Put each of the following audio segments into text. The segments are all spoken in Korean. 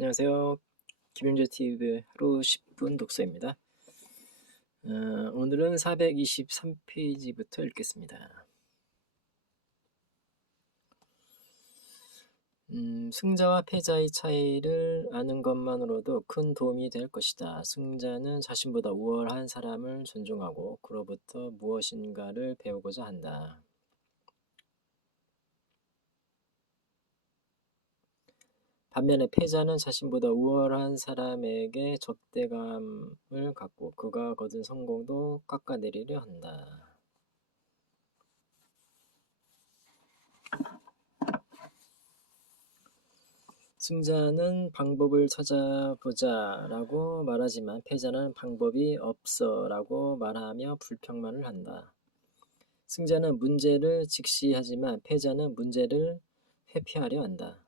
안녕하세요. 김윤재TV 하루 10분 독서입니다. 오늘은 423페이지부터 읽겠습니다. 승자와 패자의 차이를 아는 것만으로도 큰 도움이 될 것이다. 승자는 자신보다 우월한 사람을 존중하고 그로부터 무엇인가를 배우고자 한다. 반면에 패자는 자신보다 우월한 사람에게 적대감을 갖고 그가 거둔 성공도 깎아내리려 한다. 승자는 방법을 찾아보자 라고 말하지만 패자는 방법이 없어 라고 말하며 불평만을 한다. 승자는 문제를 직시하지만 패자는 문제를 회피하려 한다.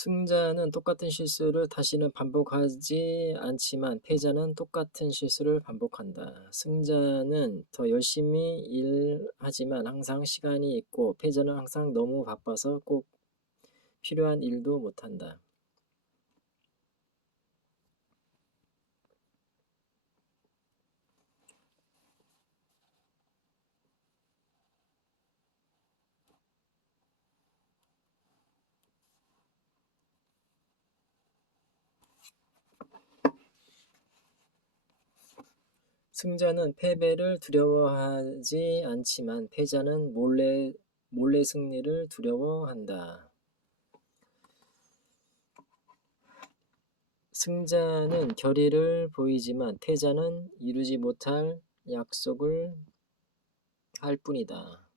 승자는 똑같은 실수를 다시는 반복하지 않지만 패자는 똑같은 실수를 반복한다. 승자는 더 열심히 일하지만 항상 시간이 있고 패자는 항상 너무 바빠서 꼭 필요한 일도 못한다. 승자는 패배를 두려워하지 않지만 패자는 몰래 승리를 두려워한다. 승자는 결의를 보이지만 패자는 이루지 못할 약속을 할 뿐이다.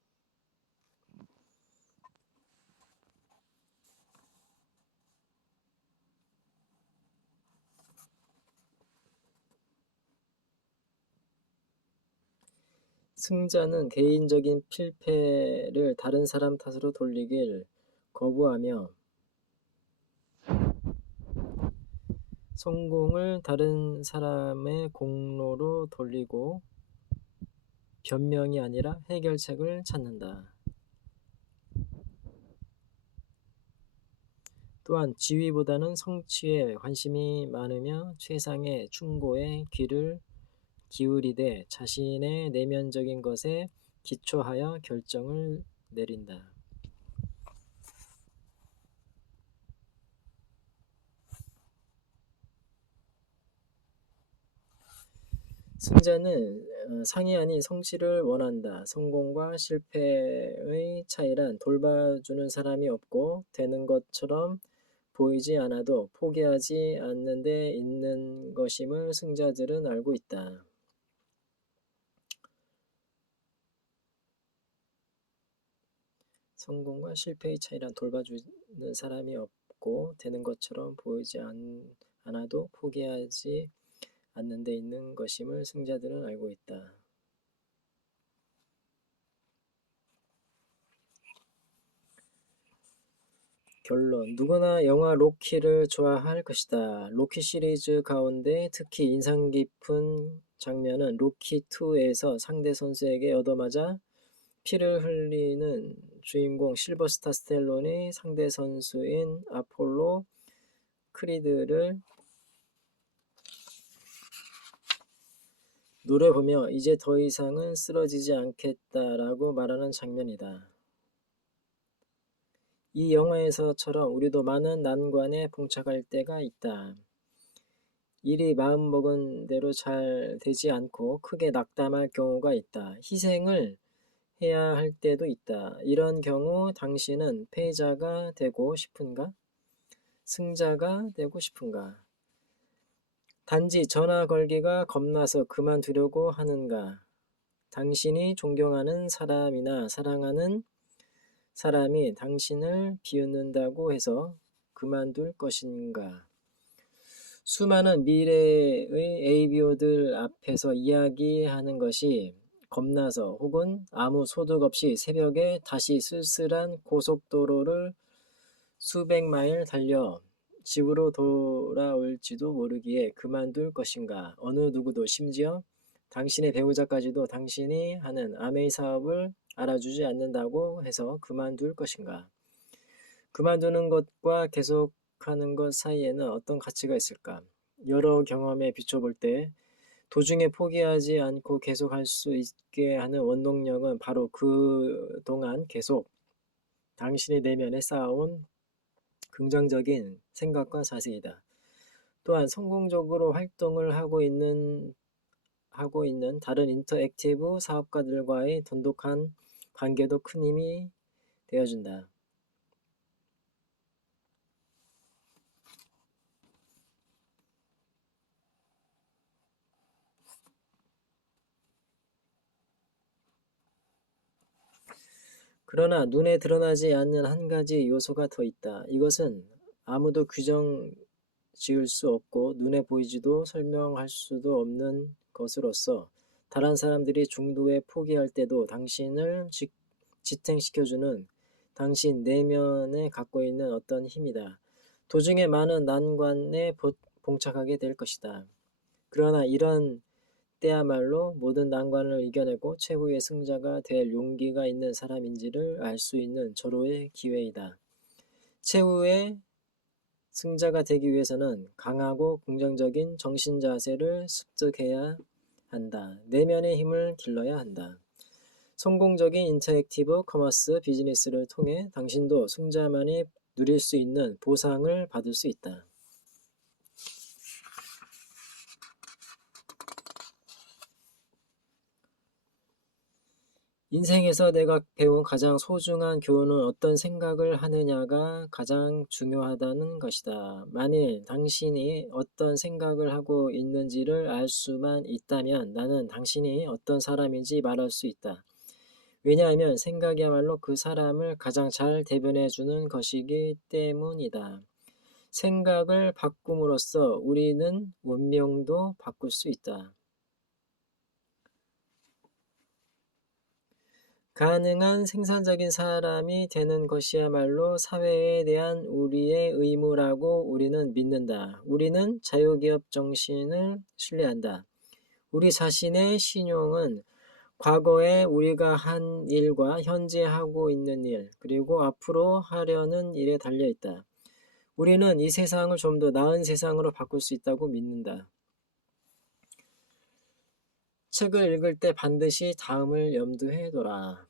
승자는 개인적인 필패를 다른 사람 탓으로 돌리길 거부하며 성공을 다른 사람의 공로로 돌리고 변명이 아니라 해결책을 찾는다. 또한 지위보다는 성취에 관심이 많으며 최상의 충고에 귀를 기울이되 자신의 내면적인 것에 기초하여 결정을 내린다. 승자는 상이 아닌 성취를 원한다. 성공과 실패의 차이란 돌봐주는 사람이 없고 되는 것처럼 보이지 않아도 포기하지 않는 데 있는 것임을 승자들은 알고 있다. 성공과 실패의 차이란 돌봐주는 사람이 없고 되는 것처럼 보이지 않아도 포기하지 않는 데 있는 것임을 승자들은 알고 있다. 결론. 누구나 영화 로키를 좋아할 것이다. 로키 시리즈 가운데 특히 인상 깊은 장면은 로키2에서 상대 선수에게 얻어맞아 피를 흘리는 주인공 실버스타 스텔론이 상대 선수인 아폴로 크리드를 노려보며 이제 더 이상은 쓰러지지 않겠다라고 말하는 장면이다. 이 영화에서처럼 우리도 많은 난관에 봉착할 때가 있다. 일이 마음먹은 대로 잘 되지 않고 크게 낙담할 경우가 있다. 희생을 해야 할 때도 있다. 이런 경우 당신은 패자가 되고 싶은가? 승자가 되고 싶은가? 단지 전화 걸기가 겁나서 그만두려고 하는가? 당신이 존경하는 사람이나 사랑하는 사람이 당신을 비웃는다고 해서 그만둘 것인가? 수많은 미래의 ABO들 앞에서 이야기하는 것이 겁나서 혹은 아무 소득 없이 새벽에 다시 쓸쓸한 고속도로를 수백 마일 달려 집으로 돌아올지도 모르기에 그만둘 것인가? 어느 누구도, 심지어 당신의 배우자까지도 당신이 하는 아메이 사업을 알아주지 않는다고 해서 그만둘 것인가? 그만두는 것과 계속하는 것 사이에는 어떤 가치가 있을까? 여러 경험에 비춰볼 때 도중에 포기하지 않고 계속할 수 있게 하는 원동력은 바로 그동안 계속 당신의 내면에 쌓아온 긍정적인 생각과 자세이다. 또한 성공적으로 활동을 하고 있는 다른 인터액티브 사업가들과의 돈독한 관계도 큰 힘이 되어준다. 그러나 눈에 드러나지 않는 한 가지 요소가 더 있다. 이것은 아무도 규정 지을 수 없고 눈에 보이지도 설명할 수도 없는 것으로서 다른 사람들이 중도에 포기할 때도 당신을 지탱시켜주는 당신 내면에 갖고 있는 어떤 힘이다. 도중에 많은 난관에 봉착하게 될 것이다. 그러나 이런 때야말로 모든 난관을 이겨내고 최후의 승자가 될 용기가 있는 사람인지를 알 수 있는 절호의 기회이다. 최후의 승자가 되기 위해서는 강하고 긍정적인 정신 자세를 습득해야 한다. 내면의 힘을 길러야 한다. 성공적인 인터랙티브 커머스 비즈니스를 통해 당신도 승자만이 누릴 수 있는 보상을 받을 수 있다. 인생에서 내가 배운 가장 소중한 교훈은 어떤 생각을 하느냐가 가장 중요하다는 것이다. 만일 당신이 어떤 생각을 하고 있는지를 알 수만 있다면 나는 당신이 어떤 사람인지 말할 수 있다. 왜냐하면 생각이야말로 그 사람을 가장 잘 대변해주는 것이기 때문이다. 생각을 바꿈으로써 우리는 운명도 바꿀 수 있다. 가능한 생산적인 사람이 되는 것이야말로 사회에 대한 우리의 의무라고 우리는 믿는다. 우리는 자유기업 정신을 신뢰한다. 우리 자신의 신용은 과거에 우리가 한 일과 현재 하고 있는 일, 그리고 앞으로 하려는 일에 달려있다. 우리는 이 세상을 좀 더 나은 세상으로 바꿀 수 있다고 믿는다. 책을 읽을 때 반드시 다음을 염두에 둬라.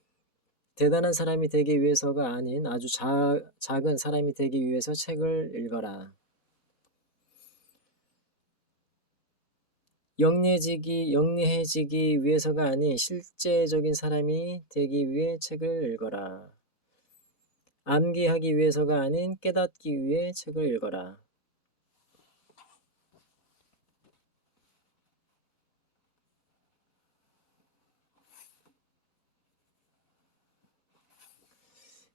대단한 사람이 되기 위해서가 아닌 아주 작은 사람이 되기 위해서 책을 읽어라. 영리해지기 위해서가 아닌 실제적인 사람이 되기 위해 책을 읽어라. 암기하기 위해서가 아닌 깨닫기 위해 책을 읽어라.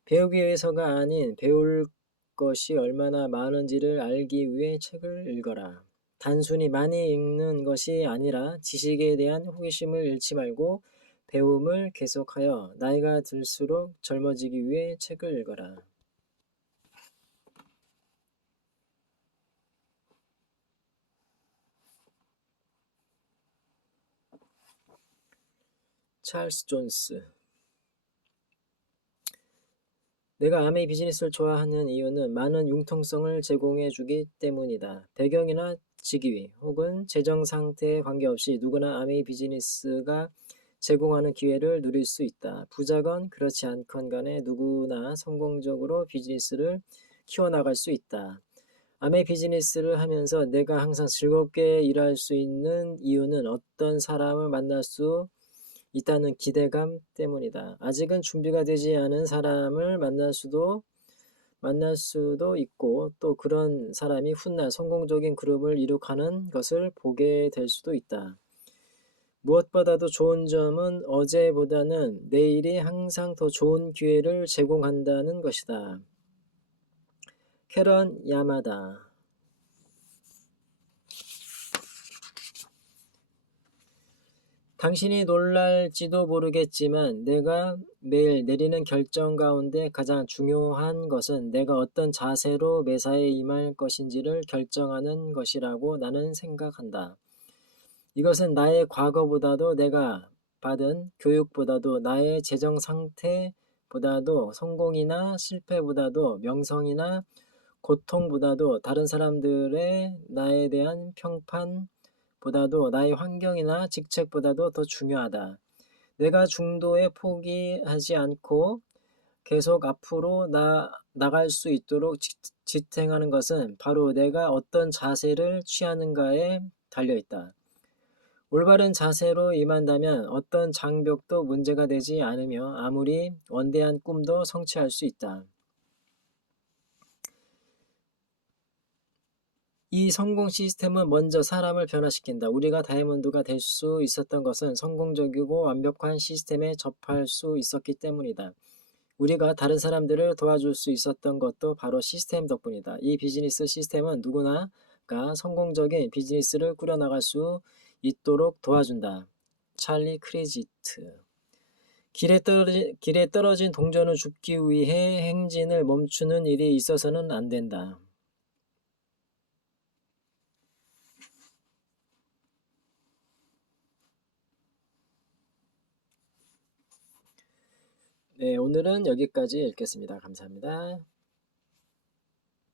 배우기 위해서가 아닌 배울 것이 얼마나 많은지를 알기 위해 책을 읽어라. 단순히 많이 읽는 것이 아니라 지식에 대한 호기심을 잃지 말고 배움을 계속하여 나이가 들수록 젊어지기 위해 책을 읽어라. 찰스 존스. 내가 아메이 비즈니스를 좋아하는 이유는 많은 융통성을 제공해 주기 때문이다. 배경이나 직위 혹은 재정 상태에 관계없이 누구나 아메이 비즈니스가 제공하는 기회를 누릴 수 있다. 부자건 그렇지 않건 간에 누구나 성공적으로 비즈니스를 키워나갈 수 있다. 아메이 비즈니스를 하면서 내가 항상 즐겁게 일할 수 있는 이유는 어떤 사람을 만날 수 있다는 기대감 때문이다. 아직은 준비가 되지 않은 사람을 만날 수도 있고 또 그런 사람이 훗날 성공적인 그룹을 이룩하는 것을 보게 될 수도 있다. 무엇보다도 좋은 점은 어제보다는 내일이 항상 더 좋은 기회를 제공한다는 것이다. 캐런 야마다. 당신이 놀랄지도 모르겠지만 내가 매일 내리는 결정 가운데 가장 중요한 것은 내가 어떤 자세로 매사에 임할 것인지를 결정하는 것이라고 나는 생각한다. 이것은 나의 과거보다도 내가 받은 교육보다도 나의 재정 상태보다도 성공이나 실패보다도 명성이나 고통보다도 다른 사람들의 나에 대한 평판보다도 나의 환경이나 직책보다도 더 중요하다. 내가 중도에 포기하지 않고 계속 앞으로 나갈 수 있도록 지탱하는 것은 바로 내가 어떤 자세를 취하는가에 달려있다. 올바른 자세로 임한다면 어떤 장벽도 문제가 되지 않으며 아무리 원대한 꿈도 성취할 수 있다. 이 성공 시스템은 먼저 사람을 변화시킨다. 우리가 다이아몬드가 될 수 있었던 것은 성공적이고 완벽한 시스템에 접할 수 있었기 때문이다. 우리가 다른 사람들을 도와줄 수 있었던 것도 바로 시스템 덕분이다. 이 비즈니스 시스템은 누구나가 성공적인 비즈니스를 꾸려나갈 수 있도록 도와준다. 찰리 크리지트. 길에 떨어진 동전을 줍기 위해 행진을 멈추는 일이 있어서는 안 된다. 네, 오늘은 여기까지 읽겠습니다. 감사합니다.